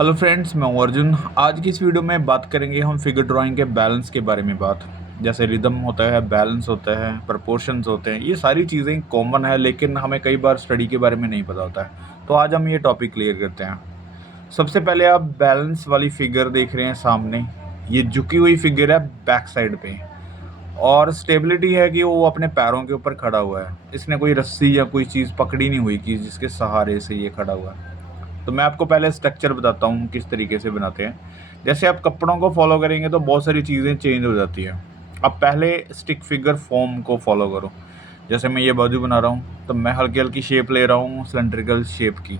Hello friends, मैं हूं अर्जुन। आज की इस वीडियो में बात करेंगे हम फिगर ड्राइंग के बैलेंस के बारे में। बात जैसे रिदम होता है, बैलेंस होता है, प्रपोर्शंस होते हैं, ये सारी चीज़ें कॉमन है, लेकिन हमें कई बार स्टडी के बारे में नहीं पता होता है। तो आज हम ये टॉपिक क्लियर करते हैं। सबसे पहले आप बैलेंस वाली फिगर देख रहे हैं सामने। ये झुकी हुई फिगर है बैक साइड पे, और स्टेबिलिटी है कि वो अपने पैरों के ऊपर खड़ा हुआ है। इसने कोई रस्सी या कोई चीज़ पकड़ी नहीं हुई कि जिसके सहारे से ये खड़ा हुआ है। तो मैं आपको पहले स्ट्रक्चर बताता हूँ किस तरीके से बनाते हैं। जैसे आप कपड़ों को फॉलो करेंगे तो बहुत सारी चीज़ें चेंज हो जाती हैं। अब पहले स्टिक फिगर फॉर्म को फॉलो करो। जैसे मैं ये बाजू बना रहा हूँ तो मैं हल्की हल्की शेप ले रहा हूँ, सिलेंड्रिकल शेप की।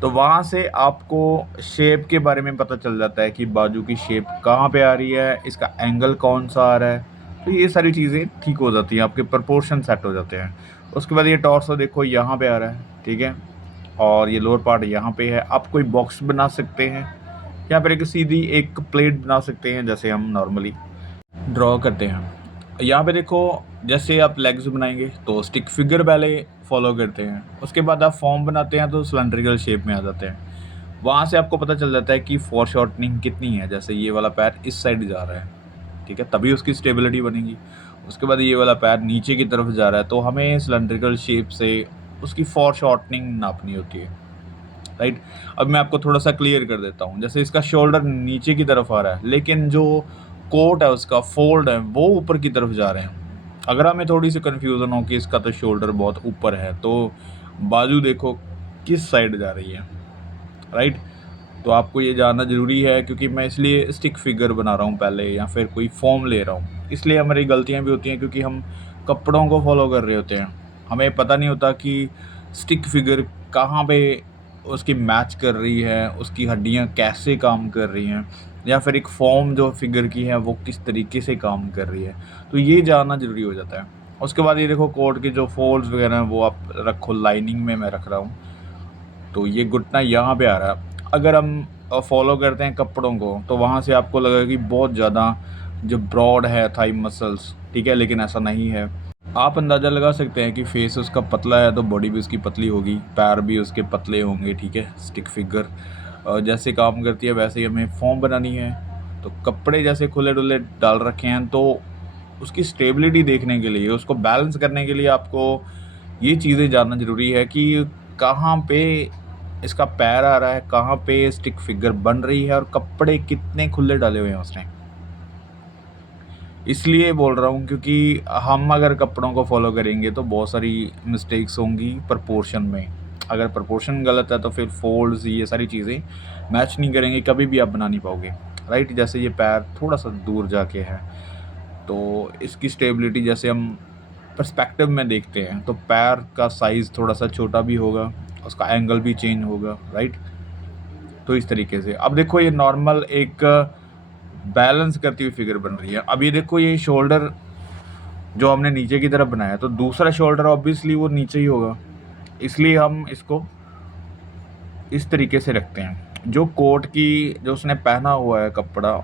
तो वहाँ से आपको शेप के बारे में पता चल जाता है कि बाजू की शेप कहाँ पे आ रही है, इसका एंगल कौन सा आ रहा है। तो ये सारी चीज़ें ठीक हो जाती हैं, आपके प्रोपोर्शन सेट हो जाते हैं। उसके बाद ये टॉर्सो देखो यहाँ पे आ रहा है, ठीक है, और ये लोअर पार्ट यहाँ पे है। आप कोई बॉक्स बना सकते हैं, यहाँ पर एक सीधी एक प्लेट बना सकते हैं जैसे हम नॉर्मली ड्रॉ करते हैं। यहाँ पे देखो, जैसे आप लेग्स बनाएंगे तो स्टिक फिगर पहले फॉलो करते हैं, उसके बाद आप फॉर्म बनाते हैं तो सिलेंड्रिकल शेप में आ जाते हैं। वहाँ से आपको पता चल जाता है कि फोर शॉर्टनिंग कितनी है। जैसे ये वाला पैर इस साइड जा रहा है, ठीक है, तभी उसकी स्टेबिलिटी बनेगी। उसके बाद ये वाला पैर नीचे की तरफ जा रहा है, तो हमें सिलेंड्रिकल शेप से उसकी फोर शॉर्टनिंग नापनी होती है, राइट। अब मैं आपको थोड़ा सा क्लियर कर देता हूँ। जैसे इसका शोल्डर नीचे की तरफ आ रहा है, लेकिन जो कोट है उसका फोल्ड है वो ऊपर की तरफ जा रहे हैं। अगर हमें थोड़ी सी कन्फ्यूज़न हो कि इसका तो शोल्डर बहुत ऊपर है, तो बाजू देखो किस साइड जा रही है, राइट। तो आपको ये जानना ज़रूरी है, क्योंकि मैं इसलिए स्टिक फिगर बना रहा हूँ पहले, या फिर कोई फॉर्म ले रहा हूँ। इसलिए हमारी गलतियाँ भी होती हैं, क्योंकि हम कपड़ों को फॉलो कर रहे होते हैं। हमें पता नहीं होता कि स्टिक फिगर कहाँ पे उसकी मैच कर रही है, उसकी हड्डियाँ कैसे काम कर रही हैं, या फिर एक फॉर्म जो फिगर की है वो किस तरीके से काम कर रही है। तो ये जानना ज़रूरी हो जाता है। उसके बाद ये देखो, कोट के जो फोल्ड्स वगैरह हैं वो आप रखो लाइनिंग में, मैं रख रहा हूँ। तो ये घुटना यहाँ पे आ रहा है। अगर हम फॉलो करते हैं कपड़ों को, तो वहाँ से आपको लगेगा कि बहुत ज़्यादा जो ब्रॉड है थाई मसल्स, ठीक है, लेकिन ऐसा नहीं है। आप अंदाज़ा लगा सकते हैं कि फेस उसका पतला है तो बॉडी भी उसकी पतली होगी, पैर भी उसके पतले होंगे, ठीक है। स्टिक फिगर जैसे काम करती है वैसे ही हमें फॉर्म बनानी है। तो कपड़े जैसे खुले डुले डाल रखे हैं, तो उसकी स्टेबिलिटी देखने के लिए, उसको बैलेंस करने के लिए आपको ये चीज़ें जानना ज़रूरी है कि कहाँ पे इसका पैर आ रहा है, कहाँ पे स्टिक फिगर बन रही है, और कपड़े कितने खुले डाले हुए हैं उसने। इसलिए बोल रहा हूँ क्योंकि हम अगर कपड़ों को फॉलो करेंगे तो बहुत सारी मिस्टेक्स होंगी प्रपोर्शन में। अगर प्रपोर्शन गलत है तो फिर फोल्ड्स, ये सारी चीज़ें मैच नहीं करेंगे, कभी भी आप बना नहीं पाओगे, राइट। जैसे ये पैर थोड़ा सा दूर जाके है, तो इसकी स्टेबिलिटी जैसे हम पर्सपेक्टिव में देखते हैं तो पैर का साइज़ थोड़ा सा छोटा भी होगा, उसका एंगल भी चेंज होगा, राइट। तो इस तरीके से अब देखो, ये नॉर्मल एक बैलेंस करती हुई फिगर बन रही है। अब ये देखो, ये शोल्डर जो हमने नीचे की तरफ बनाया, तो दूसरा शोल्डर ऑब्वियसली वो नीचे ही होगा, इसलिए हम इसको इस तरीके से रखते हैं। जो कोट की, जो उसने पहना हुआ है कपड़ा,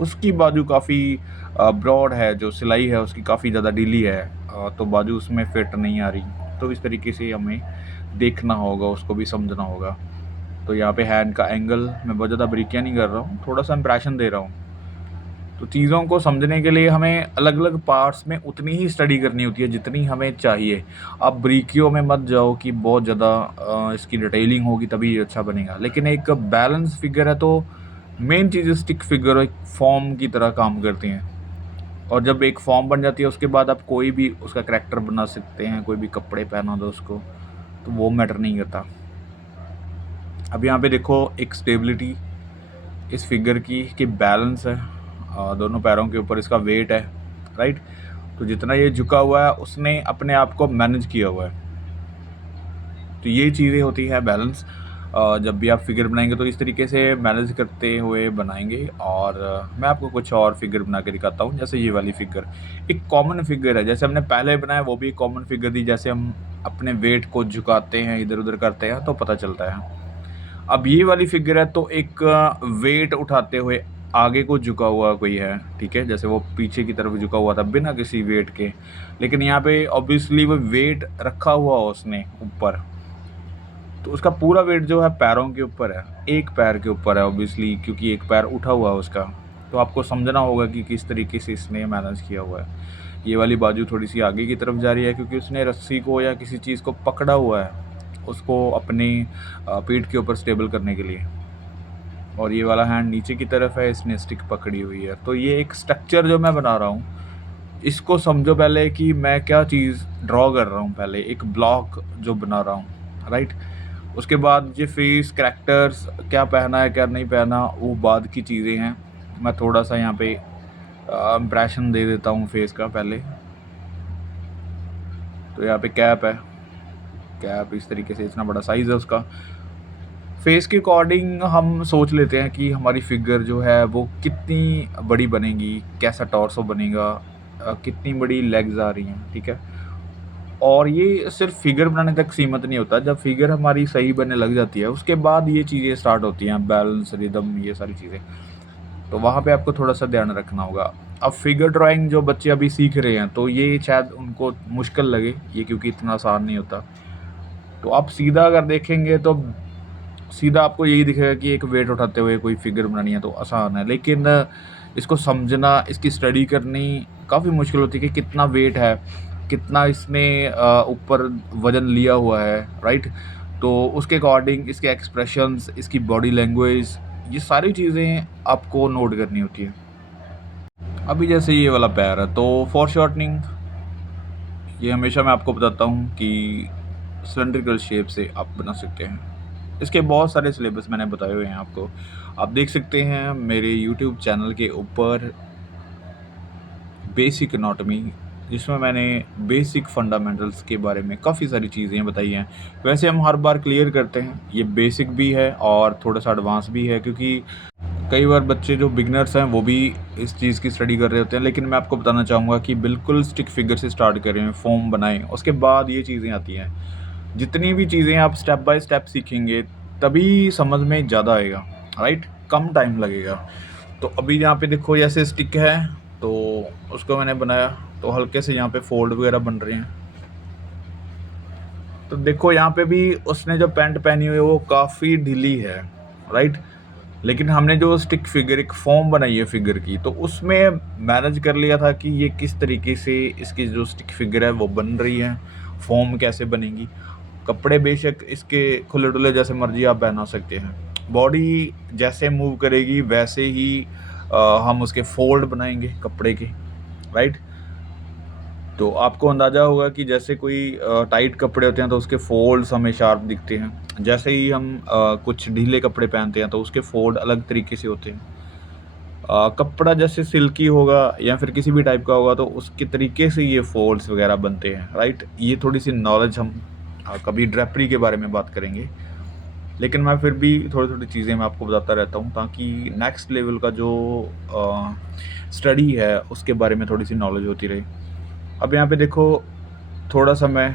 उसकी बाजू काफ़ी ब्रॉड है, जो सिलाई है उसकी काफ़ी ज़्यादा ढीली है, तो बाजू उसमें फिट नहीं आ रही। तो इस तरीके से हमें देखना होगा, उसको भी समझना होगा। तो यहाँ पे हैंड का एंगल मैं बहुत ज़्यादा बारीकियाँ नहीं कर रहा हूँ, थोड़ा सा इंप्रेशन दे रहा हूँ। तो चीज़ों को समझने के लिए हमें अलग अलग पार्ट्स में उतनी ही स्टडी करनी होती है जितनी हमें चाहिए। आप बारीकियों में मत जाओ कि बहुत ज़्यादा इसकी डिटेलिंग होगी तभी अच्छा बनेगा। लेकिन एक बैलेंस फिगर है तो मेन चीज़ स्टिक फिगर एक फॉर्म की तरह काम करती हैं, और जब एक फॉर्म बन जाती है उसके बाद आप कोई भी उसका करैक्टर बना सकते हैं, कोई भी कपड़े पहना दो उसको, तो वो मैटर नहीं करता। अब यहाँ पे देखो, एक स्टेबिलिटी इस फिगर की कि बैलेंस है, दोनों पैरों के ऊपर इसका वेट है, राइट। तो जितना ये झुका हुआ है उसने अपने आप को मैनेज किया हुआ है। तो ये चीज़ें होती है बैलेंस। जब भी आप फिगर बनाएंगे तो इस तरीके से मैनेज करते हुए बनाएंगे। और मैं आपको कुछ और फिगर बना के दिखाता हूँ। जैसे ये वाली फिगर एक कॉमन फिगर है, जैसे हमने पहले बनाया वो भी एक कॉमन फिगर थी। जैसे हम अपने वेट को झुकाते हैं, इधर उधर करते हैं तो पता चलता है। अब ये वाली फिगर है तो एक वेट उठाते हुए आगे को झुका हुआ कोई है, ठीक है। जैसे वो पीछे की तरफ झुका हुआ था बिना किसी वेट के, लेकिन यहाँ पे ऑब्वियसली वो वेट रखा हुआ उसने ऊपर, तो उसका पूरा वेट जो है पैरों के ऊपर है, एक पैर के ऊपर है ऑब्वियसली, क्योंकि एक पैर उठा हुआ है उसका। तो आपको समझना होगा कि किस तरीके से इसने मैनेज किया हुआ है। ये वाली बाजू थोड़ी सी आगे की तरफ जा रही है क्योंकि उसने रस्सी को या किसी चीज़ को पकड़ा हुआ है उसको अपनी पीठ के ऊपर स्टेबल करने के लिए। और ये वाला हैंड नीचे की तरफ है, इसने स्टिक पकड़ी हुई है। तो ये एक स्ट्रक्चर जो मैं बना रहा हूँ, इसको समझो पहले कि मैं क्या चीज़ ड्रॉ कर रहा हूँ, पहले एक ब्लॉक जो बना रहा हूँ, राइट। उसके बाद ये फेस करैक्टर्स क्या पहना है क्या नहीं पहना वो बाद की चीज़ें हैं। मैं थोड़ा सा यहाँ पे इम्प्रेशन दे देता हूँ फेस का पहले। तो यहाँ पे कैप है, कैप इस तरीके से, इतना बड़ा साइज़ है उसका। फेस के अकॉर्डिंग हम सोच लेते हैं कि हमारी फिगर जो है वो कितनी बड़ी बनेगी, कैसा टॉर्सो बनेगा, कितनी बड़ी लेग्स आ रही हैं, ठीक है। और ये सिर्फ फिगर बनाने तक सीमित नहीं होता, जब फिगर हमारी सही बनने लग जाती है उसके बाद ये चीज़ें स्टार्ट होती हैं, बैलेंस, रिदम, ये सारी चीज़ें। तो वहाँ पे आपको थोड़ा सा ध्यान रखना होगा। अब फिगर ड्राइंग जो बच्चे अभी सीख रहे हैं तो ये शायद उनको मुश्किल लगे ये, क्योंकि इतना आसान नहीं होता। तो आप सीधा अगर देखेंगे तो सीधा आपको यही दिखेगा कि एक वेट उठाते हुए कोई फिगर बनानी है तो आसान है, लेकिन इसको समझना, इसकी स्टडी करनी काफ़ी मुश्किल होती है कि कितना वेट है, कितना इसने ऊपर वज़न लिया हुआ है, राइट। तो उसके अकॉर्डिंग इसके एक्सप्रेशंस, इसकी बॉडी लैंग्वेज, ये सारी चीज़ें आपको नोट करनी होती है। अभी जैसे ये वाला पैर है तो फॉर शॉर्टनिंग, ये हमेशा मैं आपको बताता हूँ कि सिलेंड्रिकल शेप से आप बना सकते हैं। इसके बहुत सारे सिलेबस मैंने बताए हुए हैं आपको, आप देख सकते हैं मेरे यूट्यूब चैनल के ऊपर बेसिक एनाटॉमी, जिसमें मैंने बेसिक फंडामेंटल्स के बारे में काफ़ी सारी चीज़ें बताई हैं। वैसे हम हर बार क्लियर करते हैं, ये बेसिक भी है और थोड़ा सा एडवांस भी है, क्योंकि कई बार बच्चे जो बिगनर्स हैं वो भी इस चीज़ की स्टडी कर रहे होते हैं। लेकिन मैं आपको बताना चाहूँगा कि बिल्कुल स्टिक फिगर से स्टार्ट करें, फॉर्म बनाएं, उसके बाद ये चीज़ें आती हैं। जितनी भी चीज़ें आप स्टेप बाय स्टेप सीखेंगे तभी समझ में ज़्यादा आएगा, राइट, कम टाइम लगेगा। तो अभी यहाँ पे देखो जैसे स्टिक है तो उसको मैंने बनाया, तो हल्के से यहाँ पे फोल्ड वगैरह बन रहे हैं। तो देखो यहाँ पे भी उसने जो पैंट पहनी हुई है वो काफ़ी ढीली है, राइट। लेकिन हमने जो स्टिक फिगर, एक फॉर्म बनाई है फिगर की, तो उसमें मैनेज कर लिया था कि ये किस तरीके से इसकी जो स्टिक फिगर है वो बन रही है, फॉर्म कैसे बनेगी। कपड़े बेशक इसके खुले डुले जैसे मर्जी आप पहना सकते हैं, बॉडी जैसे मूव करेगी वैसे ही हम उसके फोल्ड बनाएंगे कपड़े के, राइट। तो आपको अंदाज़ा होगा कि जैसे कोई टाइट कपड़े होते हैं तो उसके फोल्ड्स हमें शार्प दिखते हैं, जैसे ही हम कुछ ढीले कपड़े पहनते हैं तो उसके फोल्ड अलग तरीके से होते हैं। कपड़ा जैसे सिल्की होगा या फिर किसी भी टाइप का होगा तो उसके तरीके से ये फोल्ड्स वगैरह बनते हैं, राइट। ये थोड़ी सी नॉलेज हम कभी ड्रेपरी के बारे में बात करेंगे, लेकिन मैं फिर भी थोड़ी थोड़ी चीज़ें मैं आपको बताता रहता हूँ ताकि नेक्स्ट लेवल का जो स्टडी है उसके बारे में थोड़ी सी नॉलेज होती रहे। अब यहाँ पे देखो थोड़ा सा मैं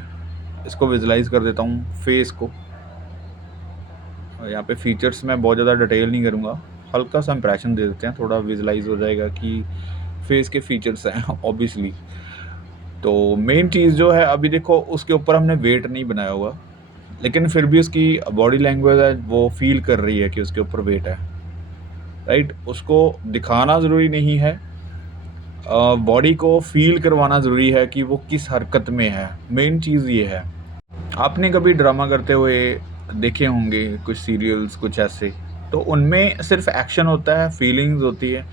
इसको विजुलाइज कर देता हूँ फेस को। यहाँ पे फीचर्स मैं बहुत ज़्यादा डिटेल नहीं करूँगा, हल्का सा इंप्रेशन दे देते हैं, थोड़ा विजुलाइज हो जाएगा कि फेस के फीचर्स हैं ऑब्वियसली। तो मेन चीज़ जो है, अभी देखो उसके ऊपर हमने वेट नहीं बनाया हुआ, लेकिन फिर भी उसकी बॉडी लैंग्वेज है वो फील कर रही है कि उसके ऊपर वेट है, राइट। उसको दिखाना ज़रूरी नहीं है, बॉडी को फील करवाना ज़रूरी है कि वो किस हरकत में है, मेन चीज़ ये है। आपने कभी ड्रामा करते हुए देखे होंगे कुछ सीरियल्स कुछ ऐसे, तो उनमें सिर्फ एक्शन होता है, फीलिंग्स होती है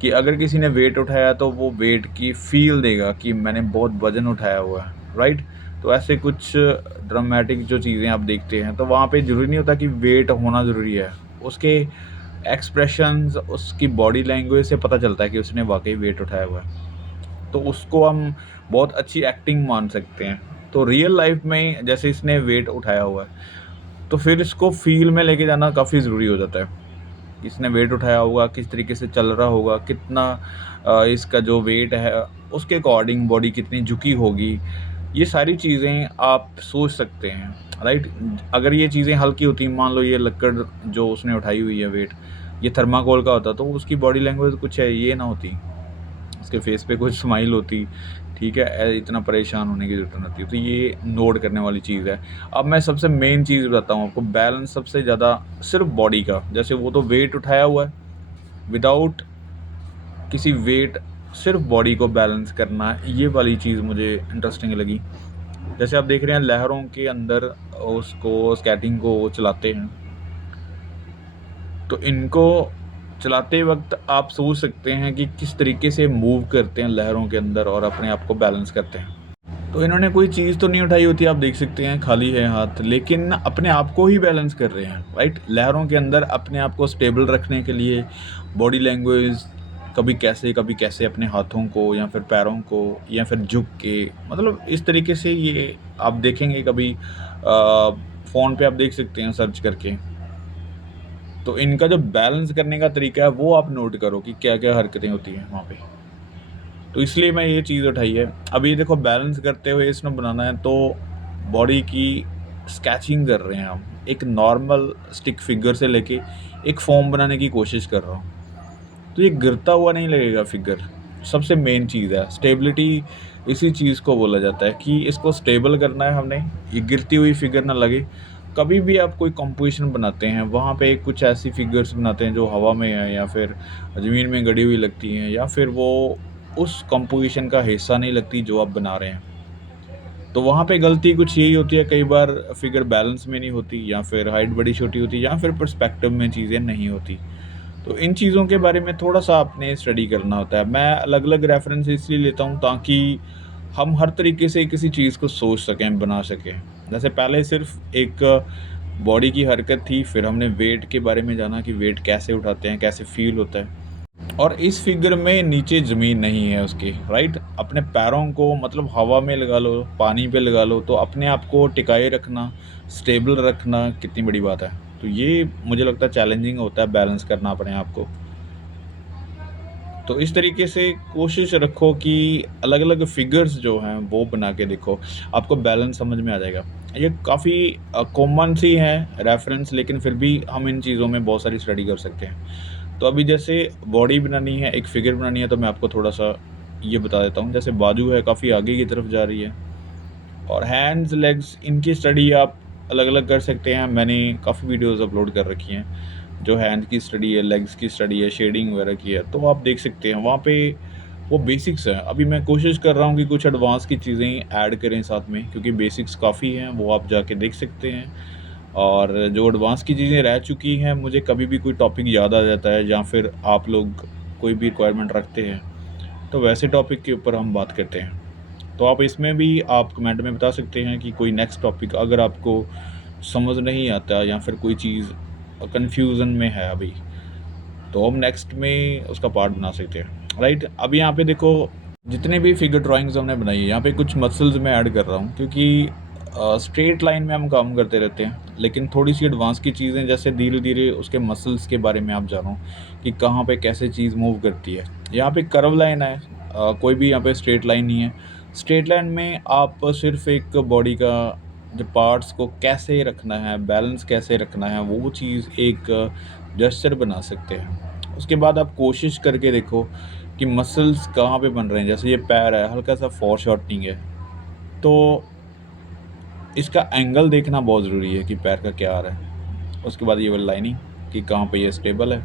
कि अगर किसी ने वेट उठाया तो वो वेट की फील देगा कि मैंने बहुत वज़न उठाया हुआ है, राइट। तो ऐसे कुछ ड्रामेटिक जो चीज़ें आप देखते हैं तो वहाँ पे ज़रूरी नहीं होता कि वेट होना ज़रूरी है, उसके एक्सप्रेशंस, उसकी बॉडी लैंग्वेज से पता चलता है कि उसने वाकई वेट उठाया हुआ है, तो उसको हम बहुत अच्छी एक्टिंग मान सकते हैं। तो रियल लाइफ में जैसे इसने वेट उठाया हुआ है तो फिर इसको फील में लेके जाना काफ़ी ज़रूरी हो जाता है। इसने वेट उठाया होगा, किस तरीके से चल रहा होगा, कितना इसका जो वेट है उसके अकॉर्डिंग बॉडी कितनी झुकी होगी, ये सारी चीज़ें आप सोच सकते हैं, राइट। अगर ये चीज़ें हल्की होती, मान लो ये लक्कड़ जो उसने उठाई हुई है वेट, ये थर्माकोल का होता तो उसकी बॉडी लैंग्वेज कुछ है ये ना होती, उसके फेस पे कुछ स्माइल होती, ठीक है, इतना परेशान होने की ज़रूरत नहीं होती। तो ये नोट करने वाली चीज़ है। अब मैं सबसे मेन चीज़ बताता हूँ आपको, बैलेंस सबसे ज़्यादा सिर्फ बॉडी का, जैसे वो तो वेट उठाया हुआ है, विदाउट किसी वेट सिर्फ बॉडी को बैलेंस करना, ये वाली चीज़ मुझे इंटरेस्टिंग लगी। जैसे आप देख रहे हैं लहरों के अंदर उसको स्केटिंग को चलाते हैं, तो इनको चलाते वक्त आप सोच सकते हैं कि किस तरीके से मूव करते हैं लहरों के अंदर और अपने आप को बैलेंस करते हैं। तो इन्होंने कोई चीज़ तो नहीं उठाई होती, आप देख सकते हैं खाली है हाथ, लेकिन अपने आप को ही बैलेंस कर रहे हैं, राइट। लहरों के अंदर अपने आप को स्टेबल रखने के लिए बॉडी लैंग्वेज कभी कैसे अपने हाथों को या फिर पैरों को या फिर झुक के, मतलब इस तरीके से ये आप देखेंगे कभी फ़ोन पे आप देख सकते हैं सर्च करके। तो इनका जो बैलेंस करने का तरीका है वो आप नोट करो कि क्या क्या हरकतें होती हैं वहाँ पे। तो इसलिए मैं ये चीज़ उठाई है। अब ये देखो बैलेंस करते हुए इसमें बनाना है तो बॉडी की स्केचिंग कर रहे हैं हम, एक नॉर्मल स्टिक फिगर से लेके एक फॉर्म बनाने की कोशिश कर रहा हूँ। तो ये गिरता हुआ नहीं लगेगा फिगर, सबसे मेन चीज़ है स्टेबिलिटी। इसी चीज़ को बोला जाता है कि इसको स्टेबल करना है हमने, ये गिरती हुई फिगर ना लगे। कभी भी आप कोई कंपोजिशन बनाते हैं वहाँ पे कुछ ऐसी फिगर्स बनाते हैं जो हवा में है या फिर ज़मीन में गड़ी हुई लगती हैं या फिर वो उस कंपोजिशन का हिस्सा नहीं लगती जो आप बना रहे हैं, तो वहाँ पे गलती कुछ यही होती है, कई बार फिगर बैलेंस में नहीं होती या फिर हाइट बड़ी छोटी होती या फिर पर्सपेक्टिव में चीज़ें नहीं होती। तो इन चीज़ों के बारे में थोड़ा-सा आपने स्टडी करना होता है। मैं अलग-अलग रेफ़रेंस इसलिए लेता हूँ ताकि हम हर तरीके से किसी चीज़ को सोच सकें, बना सकें। जैसे पहले सिर्फ़ एक बॉडी की हरकत थी, फिर हमने वेट के बारे में जाना कि वेट कैसे उठाते हैं, कैसे फ़ील होता है। और इस फ़िगर में नीचे ज़मीन नहीं है उसकी, राइट? अपने पैरों को मतलब हवा में लगा लो, पानी पे लगा लो, तो अपने आप को टिकाए रखना, स्टेबल रखना कितनी बड़ी बात है। तो ये मुझे लगता है चैलेंजिंग होता है बैलेंस करना अपने आप को। तो इस तरीके से कोशिश रखो कि अलग-अलग फ़िगर्स जो हैं वो बना के देखो, आपको बैलेंस समझ में आ जाएगा। ये काफ़ी कॉमन सी हैं रेफ़रेंस, लेकिन फिर भी हम इन चीज़ों में बहुत सारी स्टडी कर सकते हैं। तो अभी जैसे बॉडी बनानी है, एक फ़िगर बनानी है, तो मैं आपको थोड़ा-सा ये बता देता हूँ। जैसे बाजू है काफ़ी आगे की तरफ जा रही है और हैंड्स, लेग्स इनकी स्टडी आप अलग-अलग कर सकते हैं। मैंने काफ़ी वीडियोज़ अपलोड कर रखी हैं, जो हैंड की स्टडी है, लेग्स की स्टडी है, शेडिंग वगैरह की है, तो आप देख सकते हैं वहाँ पे वो बेसिक्स हैं। अभी मैं कोशिश कर रहा हूँ कि कुछ एडवांस की चीज़ें ऐड करें साथ में, क्योंकि बेसिक्स काफ़ी हैं, वो आप जाके देख सकते हैं। और जो एडवांस की चीज़ें रह चुकी हैं, मुझे कभी भी कोई टॉपिक याद आ जाता है या फिर आप लोग कोई भी रिक्वायरमेंट रखते हैं, तो वैसे टॉपिक के ऊपर हम बात करते हैं। तो आप इसमें भी आप कमेंट में बता सकते हैं कि कोई नेक्स्ट टॉपिक अगर आपको समझ नहीं आता या फिर कोई चीज़ कन्फ्यूज़न में है अभी, तो हम नेक्स्ट में उसका पार्ट बना सकते हैं, राइट। अब यहाँ पे देखो जितने भी फिगर ड्राइंग्स हमने बनाई है, यहाँ पे कुछ मसल्स मैं ऐड कर रहा हूँ, क्योंकि स्ट्रेट लाइन में हम काम करते रहते हैं, लेकिन थोड़ी सी एडवांस की चीज़ें जैसे धीरे धीरे उसके मसल्स के बारे में आप जानो कि कहाँ पे कैसे चीज़ मूव करती है। यहाँ पे कर्व लाइन है, कोई भी यहाँ पे स्ट्रेट लाइन नहीं है। स्ट्रेट लाइन में आप सिर्फ एक बॉडी का जो पार्ट्स को कैसे रखना है, बैलेंस कैसे रखना है, वो चीज़ एक जेस्चर बना सकते हैं। उसके बाद आप कोशिश करके देखो कि मसल्स कहाँ पे बन रहे हैं। जैसे ये पैर है, हल्का सा फोरशॉर्टनिंग है, तो इसका एंगल देखना बहुत ज़रूरी है कि पैर का क्या आ रहा है। उसके बाद ये वाली लाइनिंग कि कहाँ पे ये स्टेबल है।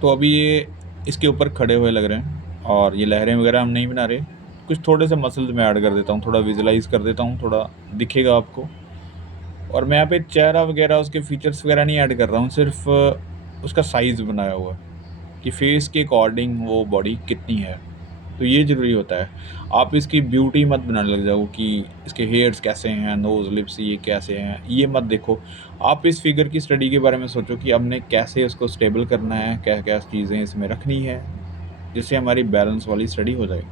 तो अभी ये इसके ऊपर खड़े हुए लग रहे हैं और ये लहरें वगैरह हम नहीं बना रहे। कुछ थोड़े से मसल्स मैं ऐड कर देता हूँ, थोड़ा विजुलाइज़ कर देता हूँ, थोड़ा दिखेगा आपको। और मैं यहाँ पे चेहरा वगैरह उसके फीचर्स वगैरह नहीं ऐड कर रहा हूँ, सिर्फ उसका साइज़ बनाया हुआ है कि फेस के अकॉर्डिंग वो बॉडी कितनी है। तो ये ज़रूरी होता है। आप इसकी ब्यूटी मत बनाने लग जाओ कि इसके हेयर्स कैसे हैं, नोज़, लिप्स ये कैसे हैं, ये मत देखो। आप इस फिगर की स्टडी के बारे में सोचो कि हमने कैसे उसको स्टेबल करना है, क्या-क्या चीज़ें इसमें रखनी है, जिससे हमारी बैलेंस वाली स्टडी हो जाए।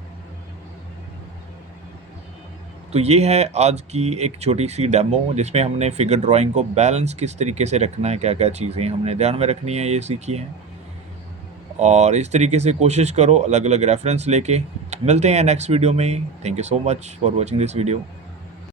तो ये है आज की एक छोटी-सी डेमो, जिसमें हमने फिगर ड्राइंग को बैलेंस किस तरीके से रखना है, क्या-क्या चीज़ें हमने ध्यान में रखनी है, ये सीखी हैं। और इस तरीके से कोशिश करो अलग-अलग रेफ़रेंस लेके। मिलते हैं नेक्स्ट वीडियो में। Thank you so much for watching this video.